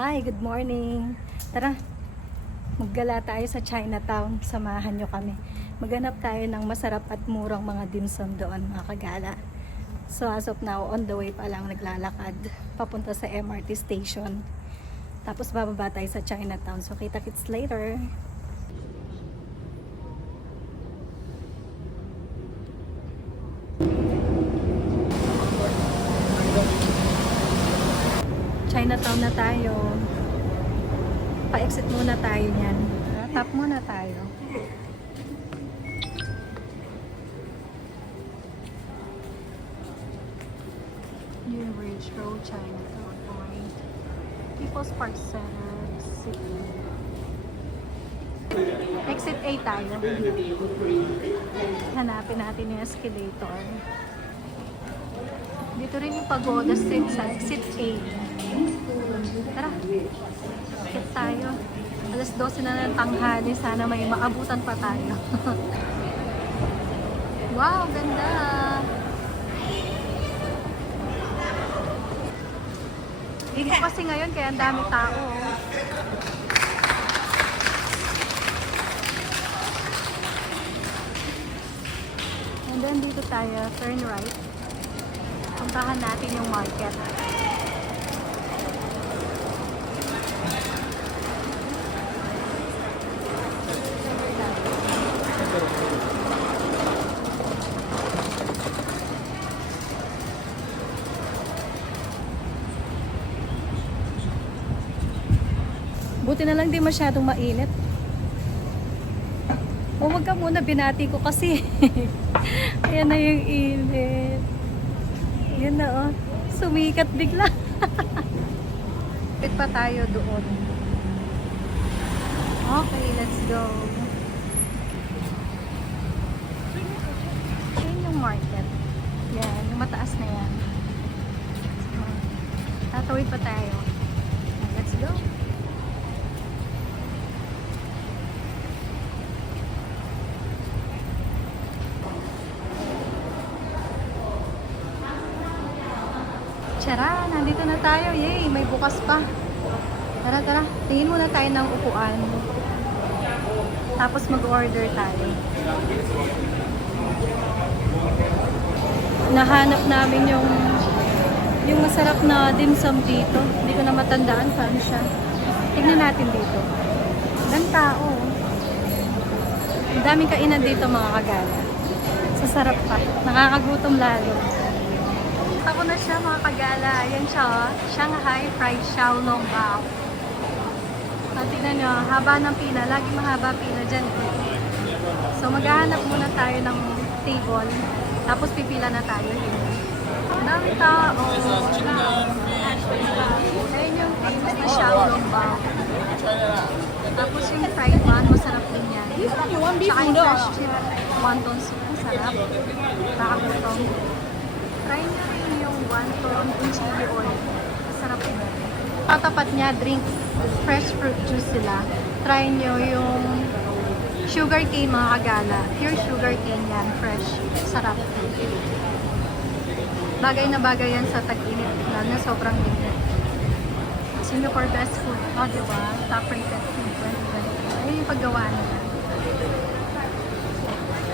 Hi, good morning. Tara, maggala tayo sa Chinatown. Samahan nyo kami. Maghanap tayo ng masarap at murang mga dim sum doon, mga kagala. So as of now, on the way pa lang naglalakad papunta sa MRT station. Tapos bababa tayo sa Chinatown. So kita-kits later. Chinatown na tayo. Pa-exit muna tayo niyan. Tap muna tayo. New Bridge Road, Chinatown Point. People's Park Center, City. Exit A tayo. Hanapin natin yung escalator. Dito rin yung pagoda sa exit A. Tara, akit tayo. Alas 12 na ng tanghali. Sana may maabutan pa tayo. Wow, ganda! Dito kasi ngayon kaya ang dami tao. And then dito tayo, turn right. Puntahan natin yung market. Buti na lang di masyadong mainit. O wag ka muna, binati ko kasi. Ayan na yung init. Ayan na oh. Sumikat bigla. Pit pa tayo doon. Okay, let's go. Ayan yung market. Yan, yung mataas na yan. Tatawid pa tayo. Let's go. Tara, nandito na tayo. Yay, may bukas pa. Tara, tara. Tingin muna tayo ng upuan. Tapos mag-order tayo. Nahanap namin yung masarap na dim sum dito. Hindi ko na matandaan saan siya. Tingnan natin dito. Ilang tao. Ang daming kainan dito, mga kagala. Sasarap pa. Nakakagutom lalo. Ako na siya, mga kagala. Ayan siya, oh. Shanghai Fried Xiaolong Bao. Tingnan nyo, haba ng pila. Lagi mahaba pila dyan. So maghahanap muna tayo ng table. Tapos pipila na tayo. Ang dami tao. Ayan yung famous na Xiaolong Bao. Tapos yung fried one, masarap din yan. Tsaka yung fresh chip wonton soup, masarap. Nakakutong. Try nyo rin yung wonton in chili oil. Masarap din. Katapat niya, drinks, fresh fruit juice sila. Try nyo yung sugar cane, mga kagala. Pure sugar cane yan, fresh. Sarap. Bagay na bagay yan sa tag-init. Lalo na sobrang init. Singapore best food. O, diba? Top rated food 2022. Ayun yung paggawa nila.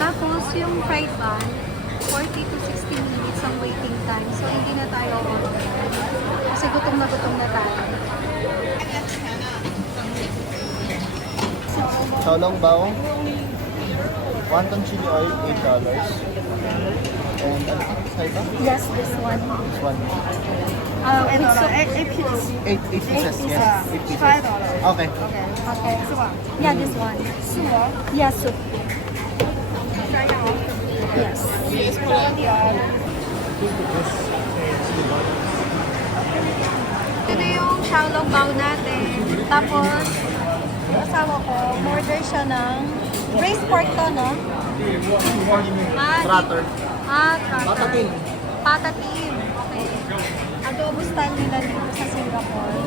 Tapos, yung fried bun, 40 to 60 minutes ang waiting time. So, hindi na tayo order. Kasi gutom na tayo. Xiaolong Bao, wonton chili oil, $8. And side ba? Yes, this one. This one. With soup. 8 pieces, yes. 8 pieces. Okay. Okay. Yeah, this one. Yeah, soup. Yes. Ito yung Xiaolong Bao natin. Tapos, yung asawa ko, order siya ng braised pork to, no? Trotter. Trotter. Patatin. Patatin. Okay. Adobo style nila dito sa Singapore.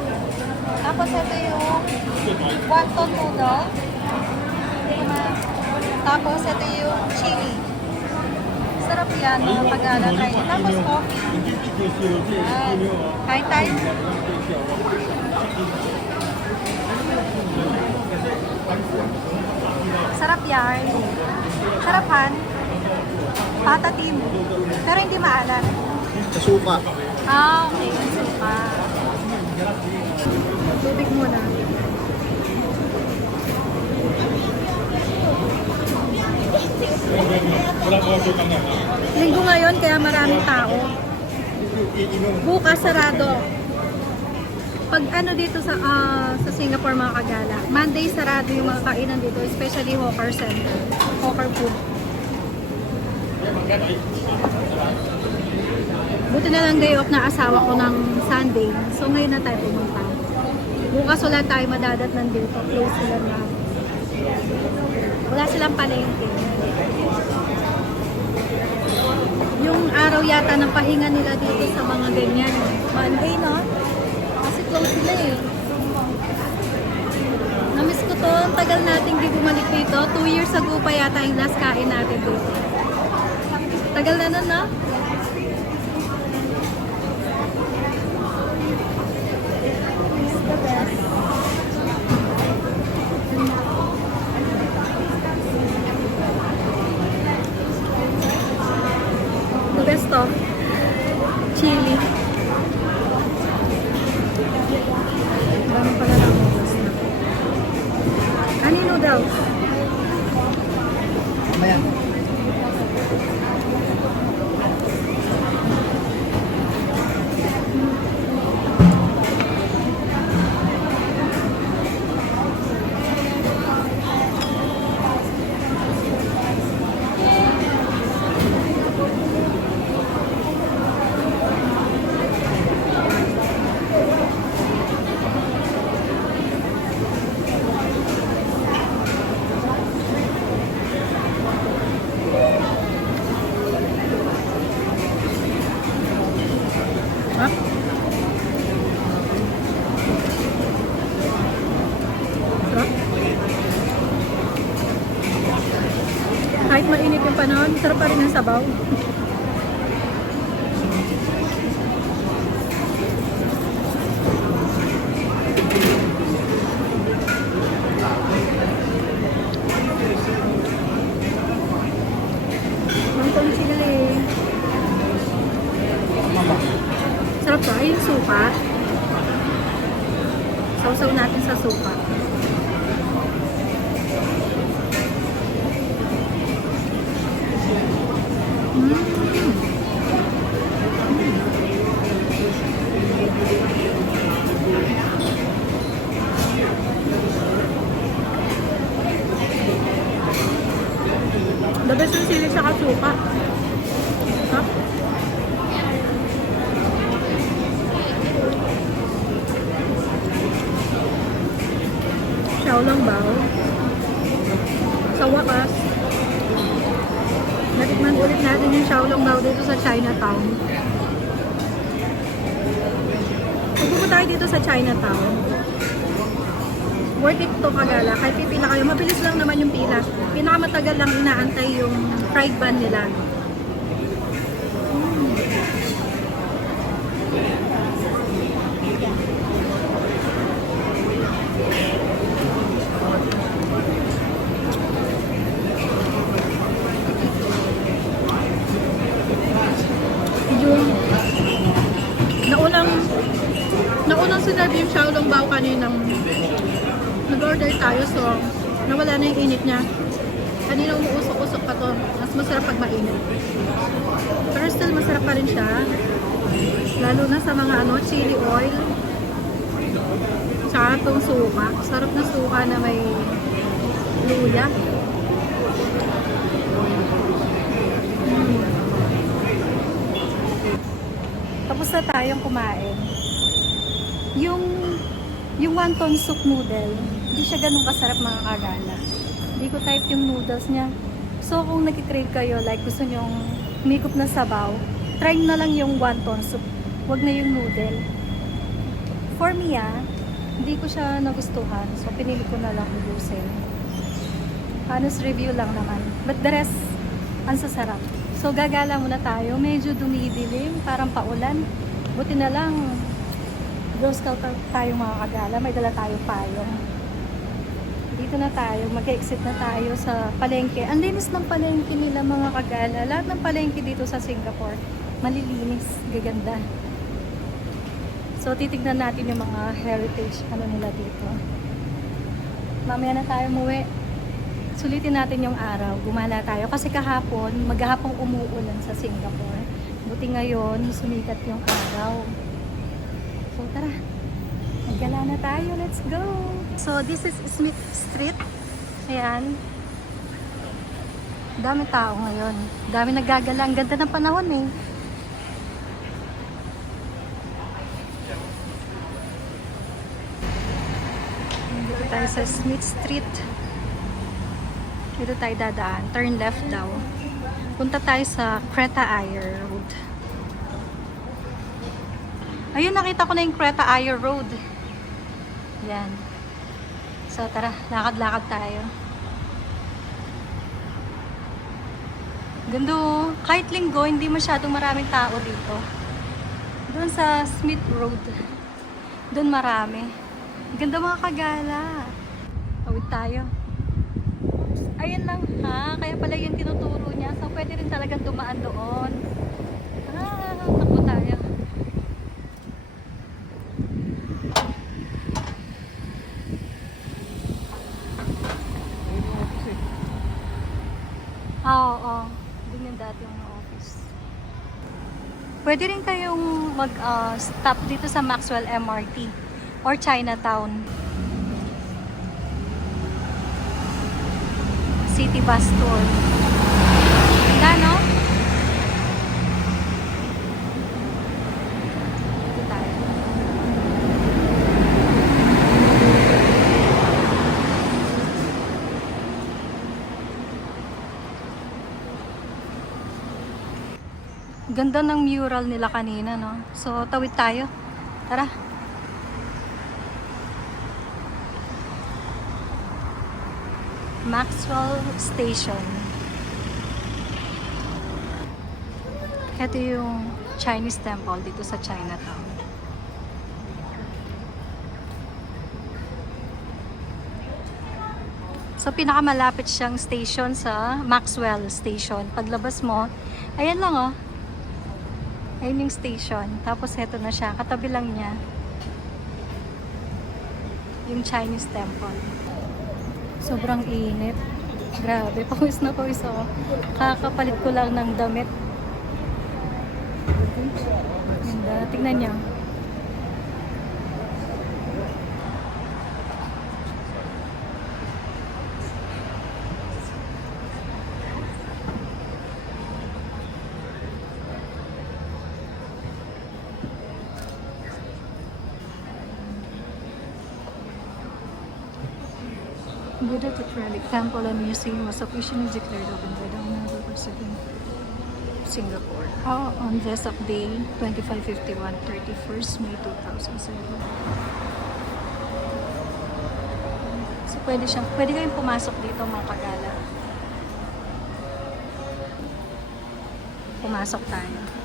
Tapos ito yung wonton noodle. Tapos ito yung chili. Sarap yan, mga pag-alatry. Tapos coffee. Kain tayo. Sarap yan. Sarapan. Patatim. Pero hindi maalat. Sa suka. Ah, okay. Suka. Tubig muna. Linggo ngayon kaya maraming tao. Bukas sarado. Pag ano dito sa Singapore mga kagala, Monday sarado yung mga kainan dito, especially hawker center, hawker food. Buti na lang day off na asawa ko ng Sunday. So ngayon na tayo pumunta. Bukas wala tayo madadatnan dito. Close sila na. Wala silang palengke. Yung araw yata ng pahinga nila dito sa mga ganyan. Monday, no? Kasi close sila eh. Namiss ko to. Ang tagal nating di bumalik dito. 2 years ago pa yata yung last kain natin dito. Tagal na nun, no? The best. The best to. Chili. Dami pala ng noodles na. Ano yung noodles? Mamaya. Sarap. Sarap. Kahit mainit yung panahon, sarap pa rin ang sabaw. Mangkong chili. Sarap ba? Yung suka. Sausaw natin sa suka. The best yung sili sa suka. Sarap. Xiaolong bao. Sa wakas, natikman ulit natin yung Xiaolong bao dito sa Chinatown. Pupunta tayo dito sa Chinatown. Worth it to kagala. Kahit pipila kayo, mabilis lang naman yung pila. Pinakamatagal lang inaantay yung fried bun nila. Yung naunang sinabi yung Xiaolong bao kaninang nag-order tayo, so nawala na yung init niya. Kanina umuusok-usok pa to. Mas masarap pag mainit. Pero still masarap pa rin siya. Lalo na sa mga chili oil. Tsaka itong suka. Sarap na suka na may luya. Tapos na tayong kumain. Yung wonton soup noodle, hindi siya ganun kasarap mga kagala. Hindi ko type yung noodles niya. So kung nag-crave kayo, like gusto nyong umikop na sabaw, try na lang yung wonton soup. Huwag na yung noodle. For me hindi ko siya nagustuhan. So pinili ko na lang ubusin. Honest review lang naman. But the rest, ang sasarap. So gagala muna tayo. Medyo dumidilim, parang paulan. Buti na lang, Girl Scout tayo mga kagala. May dala tayong payong. Dito na tayo. Mag-exit na tayo sa palengke. Ang linis ng palengke nila mga kagala. Lahat ng palengke dito sa Singapore, malilinis. Gaganda. So, titignan natin yung mga heritage nila dito. Mamaya na tayo umuwi. Sulitin natin yung araw. Gumala tayo. Kasi kahapon, maghapong umuulan sa Singapore. Buti ngayon, sumikat yung araw. So, tara. Maggala na tayo. Let's go! So, this is Smith Street. Ayan. Dami tao ngayon. Dami naggagala. Ang ganda ng panahon eh. Dito tayo sa Smith Street. Dito tayo dadaan. Turn left daw. Punta tayo sa Creta Ayer Road. Ayun, nakita ko na yung Creta Ayer Road. Yan. So, tara. Lakad-lakad tayo. Ganda oh. Kahit linggo, hindi masyadong maraming tao dito. Doon sa Smith Road. Doon marami. Ganda mga kagala. Tawid tayo. Ayun lang ha. Kaya pala yung tinuturo niya. So, pwede rin talagang dumaan doon. Takbo tayo. Oo. Doon yung dati yung office. Pwede rin kayong mag-stop dito sa Maxwell MRT or Chinatown. City bus tour. Ganda, no? Dito tayo. Ganda ng mural nila kanina, no? So, tawid tayo. Tara. Maxwell Station. Ito yung Chinese temple dito sa Chinatown. So, pinakamalapit siyang station sa Maxwell Station. Paglabas mo, ayan lang oh. Ayun yung station. Tapos ito na siya. Katabi lang niya yung Chinese temple. Sobrang init. Grabe. Pawis na pawis ako. Kakapalit ko lang ng damit. Ganda. Tingnan niyo. Buddha Tetralic Temple and Museum was officially declared open by the Honorable President of Singapore on this of day 2551, 31st May 2007. So pwede kayong pumasok dito mga kagala. Pumasok tayo.